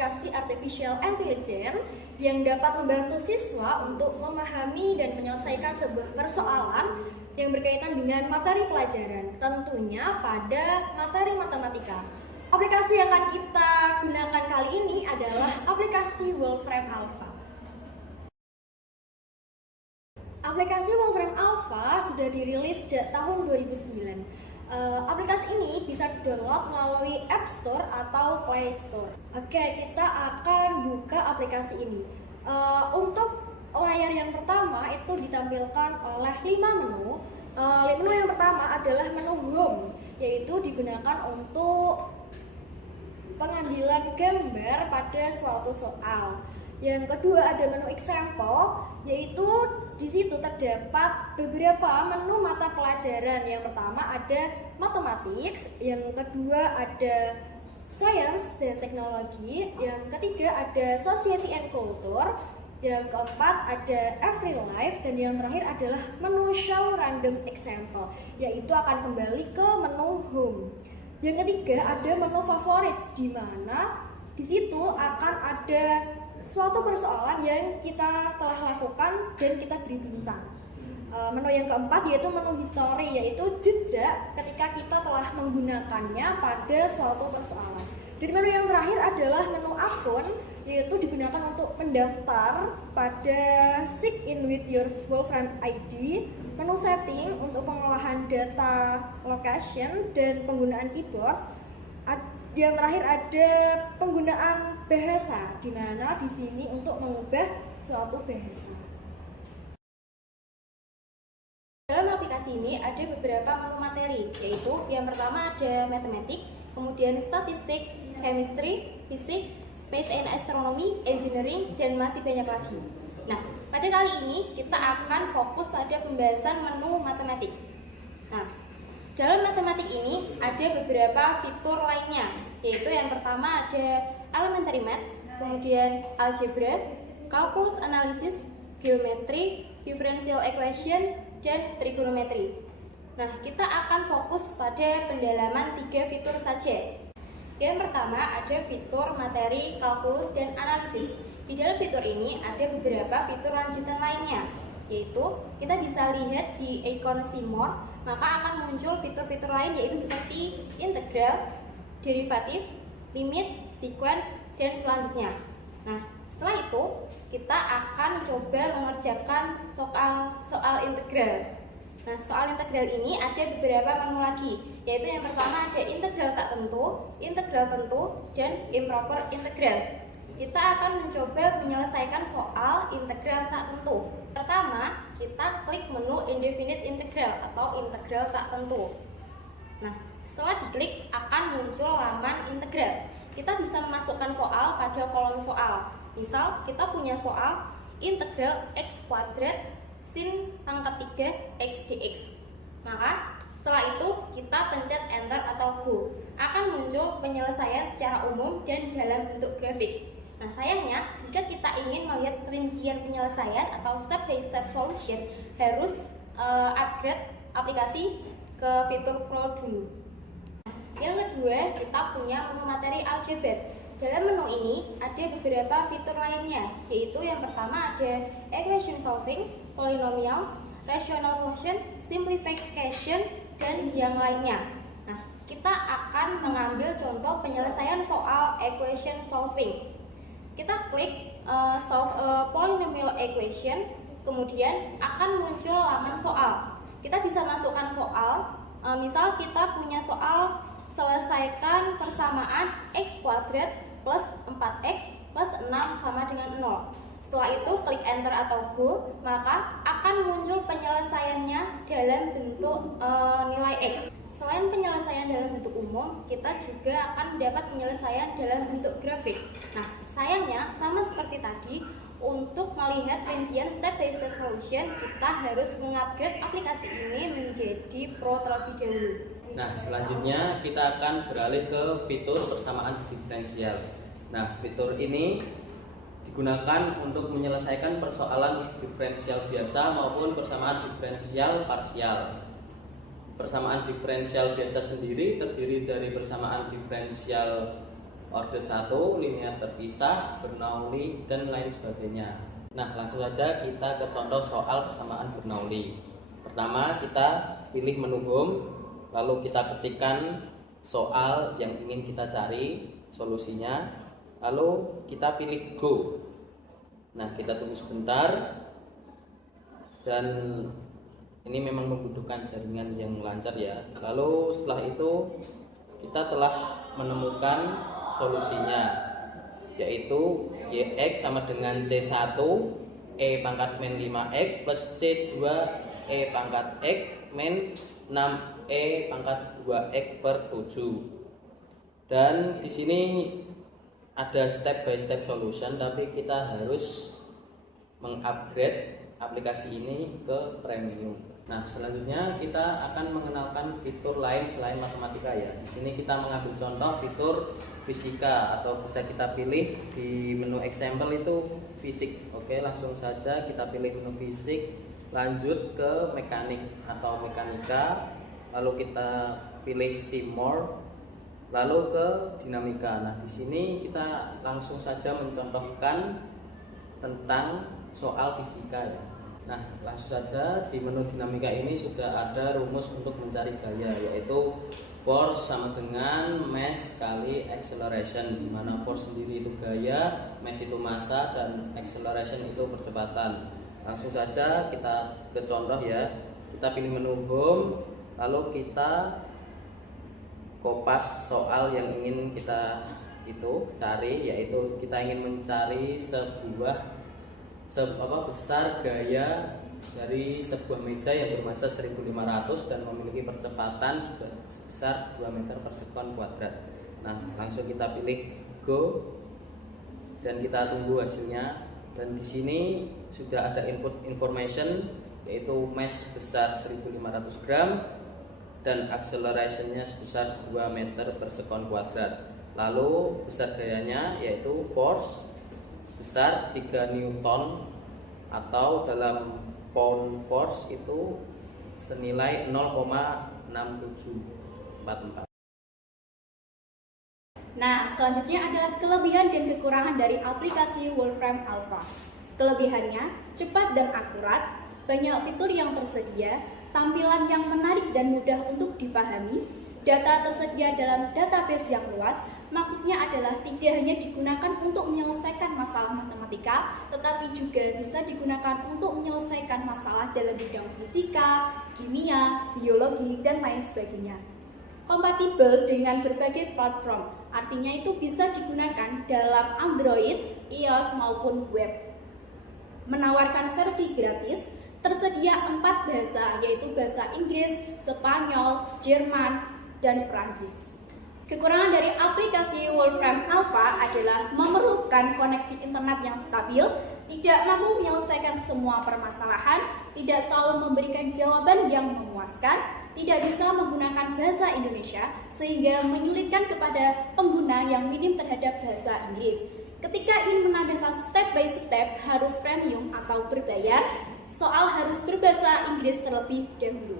aplikasi artificial intelligence yang dapat membantu siswa untuk memahami dan menyelesaikan sebuah persoalan yang berkaitan dengan materi pelajaran, tentunya pada materi matematika. Aplikasi yang akan kita gunakan kali ini adalah aplikasi Wolfram Alpha. Aplikasi Wolfram Alpha sudah dirilis sejak tahun 2009. Aplikasi ini bisa di-download melalui App Store atau Play Store. Oke, kita akan buka aplikasi ini. Untuk layar yang pertama itu ditampilkan oleh 5 menu. Menu yang pertama adalah menu Home, yaitu digunakan untuk pengambilan gambar pada suatu soal. Yang kedua ada menu Example, yaitu di situ terdapat beberapa menu mata pelajaran. Yang pertama ada Mathematics, yang kedua ada Science dan Teknologi, yang ketiga ada Society and Culture, yang keempat ada Every Life, dan yang terakhir adalah menu Show Random Example, yaitu akan kembali ke menu Home. Yang ketiga ada menu Favorites, di mana di situ akan ada suatu persoalan yang kita telah lakukan dan kita beri bintang. Menu yang keempat yaitu menu history, yaitu jejak ketika kita telah menggunakannya pada suatu persoalan. Dan menu yang terakhir adalah menu akun, yaitu digunakan untuk mendaftar pada Sign in with your Wolfram ID, menu setting untuk pengolahan data location dan penggunaan keyboard. Yang terakhir ada penggunaan bahasa, di mana di sini untuk mengubah suatu bahasa. Dalam aplikasi ini ada beberapa menu materi, yaitu yang pertama ada matematik, kemudian statistik, chemistry, fisik, space and astronomy, engineering, dan masih banyak lagi. Nah, pada kali ini kita akan fokus pada pembahasan menu matematik. Nah, dalam matematik ini ada beberapa fitur lainnya, yaitu yang pertama ada elementary math, kemudian algebra, calculus analysis, geometry, differential equation, dan trigonometry. Nah, kita akan fokus pada pendalaman 3 fitur saja. Yang pertama ada fitur materi, kalkulus, dan analisis. Di dalam fitur ini ada beberapa fitur lanjutan lainnya, yaitu kita bisa lihat di ikon See More, maka akan muncul fitur-fitur lain yaitu seperti integral, derivatif, limit, sequence, dan selanjutnya. Nah, setelah itu kita akan coba mengerjakan soal integral. Nah, soal integral ini ada beberapa menu lagi, yaitu yang pertama ada integral tak tentu, integral tentu, dan improper integral. Kita akan mencoba menyelesaikan soal integral tak tentu. Pertama, kita klik menu indefinite integral atau integral tak tentu. Nah, setelah diklik akan muncul laman integral. Kita bisa memasukkan soal pada kolom soal. Misal, kita punya soal integral x kuadrat sin pangkat 3 x dx. Maka setelah itu kita pencet enter atau go. Akan muncul penyelesaian secara umum dan dalam bentuk grafik. Nah, sayangnya jika kita ingin melihat rincian penyelesaian atau step by step solution, harus upgrade aplikasi ke fitur Pro dulu. Yang kedua, kita punya menu materi aljabar. Dalam menu ini ada beberapa fitur lainnya, yaitu yang pertama ada equation solving, polynomials, rational function, simplification, dan yang lainnya. Nah, kita akan mengambil contoh penyelesaian soal equation solving. Kita klik solve a polynomial equation, kemudian akan muncul laman soal. Kita bisa masukkan soal, misal kita punya soal selesaikan persamaan x kuadrat plus 4x plus 6 sama dengan 0. Setelah itu klik enter atau go, maka akan muncul penyelesaiannya dalam bentuk nilai x. Selain penyelesaian dalam bentuk umum, kita juga akan mendapat penyelesaian dalam bentuk grafik. Nah, sayangnya sama seperti tadi, untuk melihat rincian step by step solution, kita harus mengupgrade aplikasi ini menjadi Pro terlebih dahulu. Nah, selanjutnya kita akan beralih ke fitur persamaan diferensial. Nah, fitur ini digunakan untuk menyelesaikan persoalan diferensial biasa maupun persamaan diferensial parsial. Persamaan diferensial biasa sendiri terdiri dari persamaan diferensial orde 1, linear terpisah, Bernoulli, dan lain sebagainya. Nah, langsung saja kita ke contoh soal persamaan Bernoulli. Pertama, kita pilih menu home, lalu kita ketikkan soal yang ingin kita cari solusinya, lalu kita pilih go. Nah, kita tunggu sebentar, dan ini memang membutuhkan jaringan yang lancar ya. Lalu setelah itu kita telah menemukan solusinya, yaitu YX sama dengan C1 E pangkat min 5X plus C2 E pangkat X min 6E pangkat 2X per 7. Dan di sini ada step by step solution, tapi kita harus mengupgrade aplikasi ini ke premium. Nah, selanjutnya kita akan mengenalkan fitur lain selain matematika ya. Di sini kita mengambil contoh fitur fisika, atau bisa kita pilih di menu example itu fisik. Oke, langsung saja kita pilih menu fisik, lanjut ke mekanik atau mekanika, lalu kita pilih see more, lalu ke dinamika. Nah, di sini kita langsung saja mencontohkan tentang soal fisika ya. Nah, langsung saja di menu dinamika ini sudah ada rumus untuk mencari gaya, yaitu force sama dengan mass kali acceleration, di mana force sendiri itu gaya, mass itu massa, dan acceleration itu percepatan. Langsung saja kita ke contoh ya. Kita pilih menu home, lalu kita kopas soal yang ingin kita itu cari, yaitu kita ingin mencari besar gaya dari sebuah meja yang bermassa 1500 dan memiliki percepatan sebesar 2 meter per sekon kuadrat. Nah, langsung kita pilih go dan kita tunggu hasilnya. Dan di sini sudah ada input information, yaitu mass besar 1500 gram dan accelerationnya sebesar 2 meter per sekon kuadrat. Lalu besar gayanya yaitu force sebesar 3 Newton, atau dalam pound force itu senilai 0,6744. Nah, selanjutnya adalah kelebihan dan kekurangan dari aplikasi Wolfram Alpha. Kelebihannya cepat dan akurat, banyak fitur yang tersedia, tampilan yang menarik dan mudah untuk dipahami, data tersedia dalam database yang luas. Maksudnya adalah tidak hanya digunakan untuk menyelesaikan masalah matematika, tetapi juga bisa digunakan untuk menyelesaikan masalah dalam bidang fisika, kimia, biologi, dan lain sebagainya. Kompatibel dengan berbagai platform, artinya itu bisa digunakan dalam Android, iOS, maupun web. Menawarkan versi gratis, tersedia 4 bahasa, yaitu bahasa Inggris, Spanyol, Jerman, dan Perancis. Kekurangan dari aplikasi Wolfram Alpha adalah memerlukan koneksi internet yang stabil, tidak mampu menyelesaikan semua permasalahan, tidak selalu memberikan jawaban yang memuaskan, tidak bisa menggunakan bahasa Indonesia, sehingga menyulitkan kepada pengguna yang minim terhadap bahasa Inggris. Ketika ingin menampilkan step by step harus premium atau berbayar, soal harus berbahasa Inggris terlebih dahulu.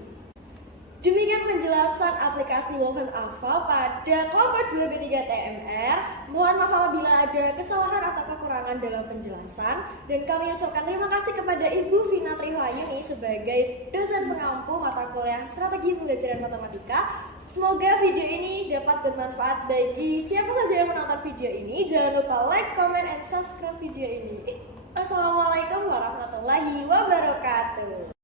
Demikian penjelasan aplikasi Wolfram Alpha pada kelompok 2B3 TMR. Mohon maaf apabila ada kesalahan atau kekurangan dalam penjelasan. Dan kami ucapkan terima kasih kepada Ibu Vina Triwayuni sebagai dosen pengampu mata kuliah Strategi Pembelajaran Matematika. Semoga video ini dapat bermanfaat bagi siapa saja yang menonton video ini. Jangan lupa like, comment, and subscribe video ini. Wassalamualaikum warahmatullahi wabarakatuh.